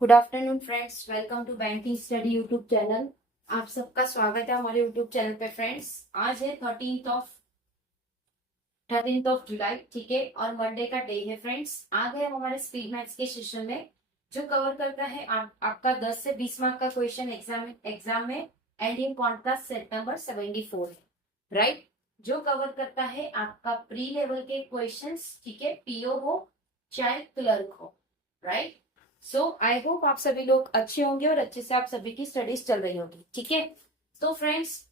Good afternoon friends, welcome to banking study YouTube channel. आप सबका स्वागत है हमारे यूट्यूब चैनल पे। फ्रेंड्स, आज है 13th ऑफ जुलाई, ठीक है, और मंडे का डे है। फ्रेंड्स, आ गए हम हमारे स्पीड मैथ्स के सेशन में, जो कवर करता है आपका 10 से 20 मार्क का क्वेश्चन एग्जाम में एंडिंग पॉइंट का सेट नंबर 74 है, राइट। जो कवर करता है आपका प्री लेवल के क्वेश्चंस, ठीक है, पीओ हो चाहे क्लर्क हो, राइट। सो आई होप आप सभी लोग अच्छे होंगे और अच्छे से आप सभी की स्टडीज चल रही होगी, ठीक है। तो फ्रेंड्स,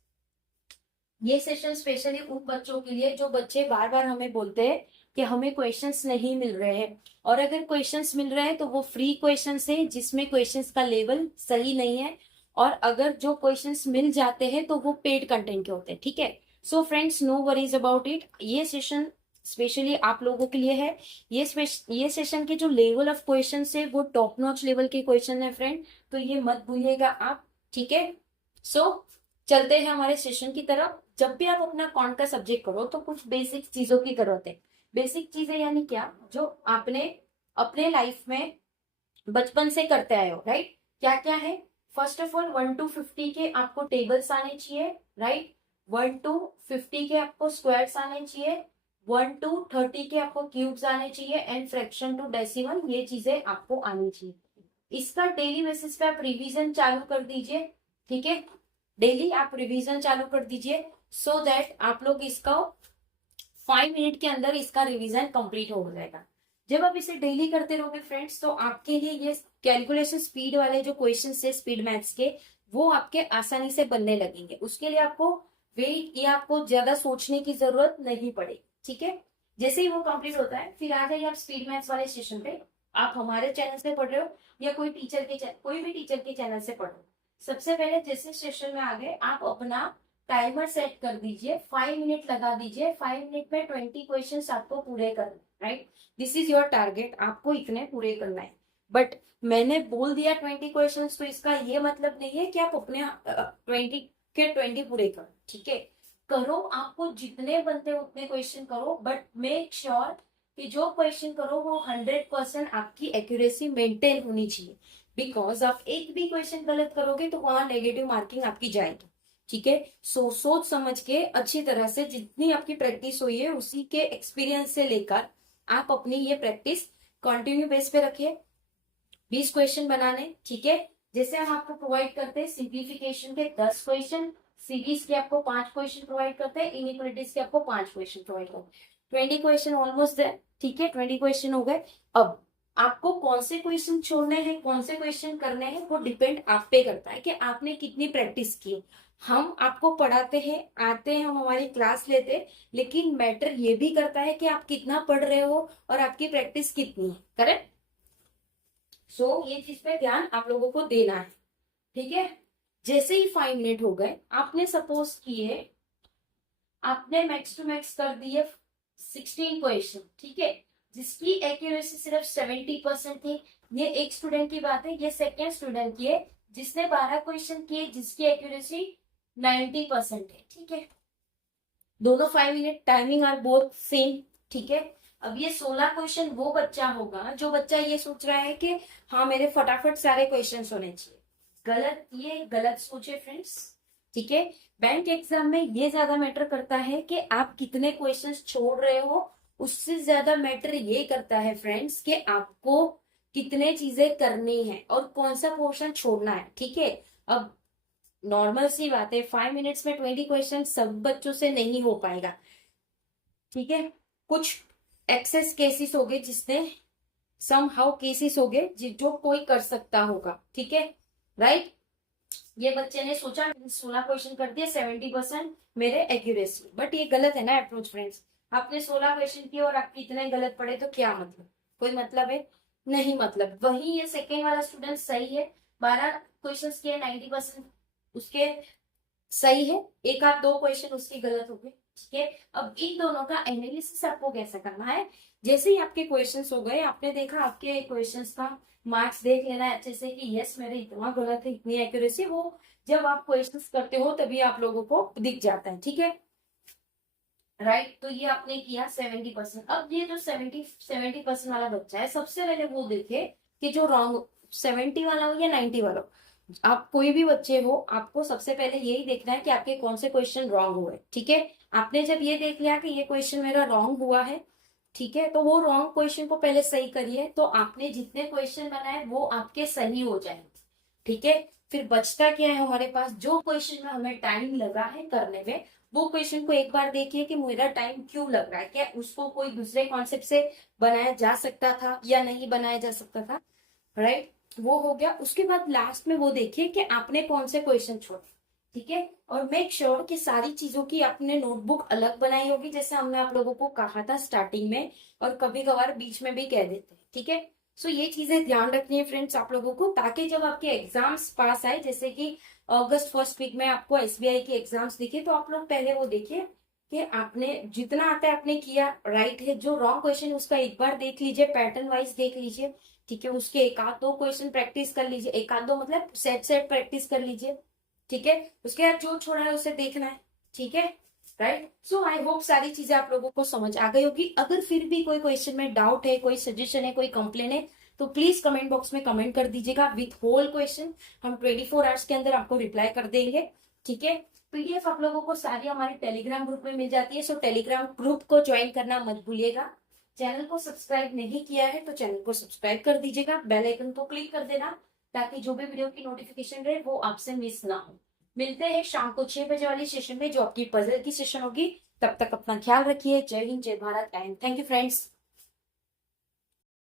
ये सेशन स्पेशली उन बच्चों के लिए जो बच्चे बार बार हमें बोलते हैं कि हमें क्वेश्चंस नहीं मिल रहे हैं, और अगर क्वेश्चंस मिल रहे हैं तो वो फ्री क्वेश्चंस है जिसमें क्वेश्चंस का लेवल सही नहीं है, और अगर जो क्वेश्चंस मिल जाते हैं तो वो पेड कंटेंट के होते हैं, ठीक है। So friends, no worries about it. ये सेशन स्पेशली आप लोगों के लिए है। ये सेशन के जो लेवल ऑफ क्वेश्चन है वो टॉप नॉच लेवल के क्वेश्चन है फ्रेंड, तो ये मत भूलिएगा आप, ठीक है। सो चलते हैं हमारे सेशन की तरफ। जब भी आप अपना कौन का सब्जेक्ट करो तो कुछ बेसिक चीजों की जरूरत है। बेसिक चीजें यानी क्या, जो आपने अपने लाइफ में बचपन से करते आए हो, राइट। क्या क्या है? फर्स्ट ऑफ ऑल 1 to 50 के आपको टेबल्स आने चाहिए, राइट। 1 to 50 के आपको स्क्वायर्स आने चाहिए। 1 to 30 के आपको क्यूब्स आने चाहिए, एंड फ्रैक्शन टू डेसिमल, ये चीजें आपको आनी चाहिए। इसका डेली बेसिस पे आप रिवीजन चालू कर दीजिए, ठीक है। डेली आप रिवीजन चालू कर दीजिए, सो दैट आप लोग इसका 5 मिनट के अंदर इसका रिवीजन कंप्लीट हो जाएगा। जब आप इसे डेली करते रहोगे फ्रेंड्स, तो आपके लिए ये कैलकुलेशन स्पीड वाले जो क्वेश्चन है स्पीड मैथ्स के, वो आपके आसानी से बनने लगेंगे। उसके लिए आपको वेट या आपको ज्यादा सोचने की जरूरत नहीं पड़ेगी, ठीक है। जैसे ही वो कंप्लीट होता है, फिर आ जाइए आप स्पीड मैथ्स वाले सेशन पे। आप हमारे चैनल से पढ़ रहे हो या कोई भी टीचर के चैनल से पढ़ रहे हो, सबसे पहले जैसे सेशन में आ गए आप अपना टाइमर सेट कर दीजिए, 5 मिनट लगा दीजिए। 5 मिनट में 20 क्वेश्चन आपको पूरे करना, right. This is your target, आपको इतने पूरे करना है। बट मैंने बोल दिया 20 क्वेश्चन, तो इसका ये मतलब नहीं है कि आप अपने 20 के 20 पूरे करो, ठीक है। करो, आपको जितने बनते हैं उतने क्वेश्चन करो, बट मेक श्योर कि जो क्वेश्चन करो वो 100% आपकी एक्यूरेसी मेंटेन होनी चाहिए। बिकॉज आप एक भी क्वेश्चन गलत करोगे तो वहां नेगेटिव मार्किंग आपकी जाएगी, ठीक है। सोच समझ के अच्छी तरह से जितनी आपकी प्रैक्टिस हुई है उसी के एक्सपीरियंस से लेकर आप अपनी ये प्रैक्टिस कंटिन्यू बेस पे रखिए। 20 क्वेश्चन बनाने, ठीक है। जैसे हम आपको प्रोवाइड करते हैं सिंप्लीफिकेशन के 10 क्वेश्चन, सीरीज के आपको 5 क्वेश्चन प्रोवाइड करते हैं, इनइक्वालिटीज के आपको 5 क्वेश्चन प्रोवाइड करते हैं। 20 क्वेश्चन ऑलमोस्ट है, ठीक है। 20 क्वेश्चन हो गए। अब आपको कौन से क्वेश्चन छोड़ने हैं, कौन से क्वेश्चन करने हैं, वो डिपेंड आप पे करता है कि आपने कितनी प्रैक्टिस की। हम आपको पढ़ाते हैं, आते हैं, हम हमारी क्लास लेते हैं, लेकिन मैटर ये भी करता है कि आप कितना पढ़ रहे हो और आपकी प्रैक्टिस कितनी है, करेक्ट। सो ये चीज पे ध्यान आप लोगों को देना है, ठीक है। जैसे ही 5 मिनट हो गए, आपने सपोज किए, आपने मैक्स टू मैक्स कर दिए 16 क्वेश्चन, ठीक है, जिसकी एक्यूरेसी सिर्फ 70% थी। ये एक स्टूडेंट की बात है, ये सेकेंड स्टूडेंट की है जिसने 12 क्वेश्चन किए, जिसकी एक्यूरेसी 90% है, ठीक है। दोनों 5 minute timing are both same, ठीक है। अब ये 16 क्वेश्चन वो बच्चा होगा जो बच्चा ये सोच रहा है कि हाँ मेरे फटाफट सारे क्वेश्चन होने चाहिए। गलत, ये गलत सोचे फ्रेंड्स, ठीक है। बैंक एग्जाम में ये ज्यादा मैटर करता है कि आप कितने क्वेश्चंस छोड़ रहे हो, उससे ज्यादा मैटर ये करता है फ्रेंड्स कि आपको कितने चीजें करनी है और कौन सा पोर्शन छोड़ना है, ठीक है। अब नॉर्मल सी बात है, 5 मिनट्स में 20 क्वेश्चन सब बच्चों से नहीं हो पाएगा, ठीक है। कुछ एक्सेस केसेस हो गए जिसने सम हाउ केसेस हो गए जो कोई कर सकता होगा, ठीक है, राइट। ये बच्चे ने सोचा 16 क्वेश्चन कर दिए, 70% मेरे एक्यूरेसी, बट ये गलत है ना अप्रोच फ्रेंड्स। आपने 16 क्वेश्चन किए और आपके इतने गलत पड़े तो क्या मतलब, कोई मतलब है नहीं। मतलब वही ये सेकेंड वाला स्टूडेंट सही है, 12 क्वेश्चन किए, 90% उसके सही है, एक आध दो क्वेश्चन उसके गलत हो गए, ठीक है। अब इन दोनों का एनालिसिस आपको कैसे करना है, जैसे ही आपके क्वेश्चंस हो गए, आपने देखा आपके क्वेश्चंस का मार्क्स देख लेना है अच्छे से कि यस मेरे इतना गलत है, इतनी एक्यूरेसी, वो जब आप क्वेश्चंस करते हो तभी आप लोगों को दिख जाता है, ठीक है, राइट। तो ये आपने किया 70%। अब ये जो 70% वाला बच्चा है, सबसे पहले वो देखे कि जो रॉन्ग 70 वाला हो या 90 वाला हो, आप कोई भी बच्चे हो, आपको सबसे पहले यही देखना है कि आपके कौन से क्वेश्चन रॉन्ग हुए। ठीक है, आपने जब ये देख लिया कि ये क्वेश्चन मेरा रॉन्ग हुआ है, ठीक है, तो वो रॉन्ग क्वेश्चन को पहले सही करिए, तो आपने जितने क्वेश्चन बनाए वो आपके सही हो जाएंगे। ठीक है, फिर बचता क्या है हमारे पास, जो क्वेश्चन में हमें टाइम लगा है करने में, वो क्वेश्चन को एक बार देखिए कि मेरा टाइम क्यों लग रहा है, क्या उसको कोई दूसरे कॉन्सेप्ट से बनाया जा सकता था या नहीं बनाया जा सकता था, राइट। वो हो गया। उसके बाद लास्ट में वो देखिए कि आपने कौन से क्वेश्चन छोड़े। ठीक है, और मेक श्योर कि सारी चीजों की आपने नोटबुक अलग बनाई होगी, जैसे हमने आप लोगों को कहा था स्टार्टिंग में, और कभी कभार बीच में भी कह देते हैं। ठीक है, सो ये चीजें ध्यान रखनी है फ्रेंड्स आप लोगों को, ताकि जब आपके एग्जाम्स पास आए, जैसे कि अगस्त फर्स्ट वीक में आपको एसबीआई के एग्जाम्स दिखे, तो आप लोग पहले वो देखिए कि आपने जितना आता है आपने किया, राइट है। जो रॉन्ग क्वेश्चन उसका एक बार देख लीजिए, पैटर्न वाइज देख लीजिए। ठीक है, उसके एक आध दो क्वेश्चन प्रैक्टिस कर लीजिए, एक आध दो मतलब सेट सेट प्रैक्टिस कर लीजिए। ठीक है, उसके बाद जो छोड़ा है उसे देखना है। ठीक है, राइट। सो आई होप सारी चीजें आप लोगों को समझ आ गई होगी। अगर फिर भी कोई क्वेश्चन में डाउट है, कोई सजेशन है, कोई कंप्लेन है, तो प्लीज कमेंट बॉक्स में कमेंट कर दीजिएगा विथ होल क्वेश्चन। हम 24 आवर्स के अंदर आपको रिप्लाई कर देंगे। ठीक है, पीडीएफ आप लोगों को सारी हमारे टेलीग्राम ग्रुप में मिल जाती है, सो टेलीग्राम ग्रुप को ज्वाइन करना मत भूलिएगा। चैनल को सब्सक्राइब नहीं किया है तो चैनल को सब्सक्राइब कर दीजिएगा, बेल आइकन को क्लिक कर देना, ताकि जो भी वीडियो की नोटिफिकेशन रहे वो आपसे मिस ना हो। मिलते हैं शाम को 6 बजे वाली सेशन में, जो आपकी पजल की सेशन होगी। तब तक अपना ख्याल रखिए। जय हिंद, जय Bharat and thank you friends.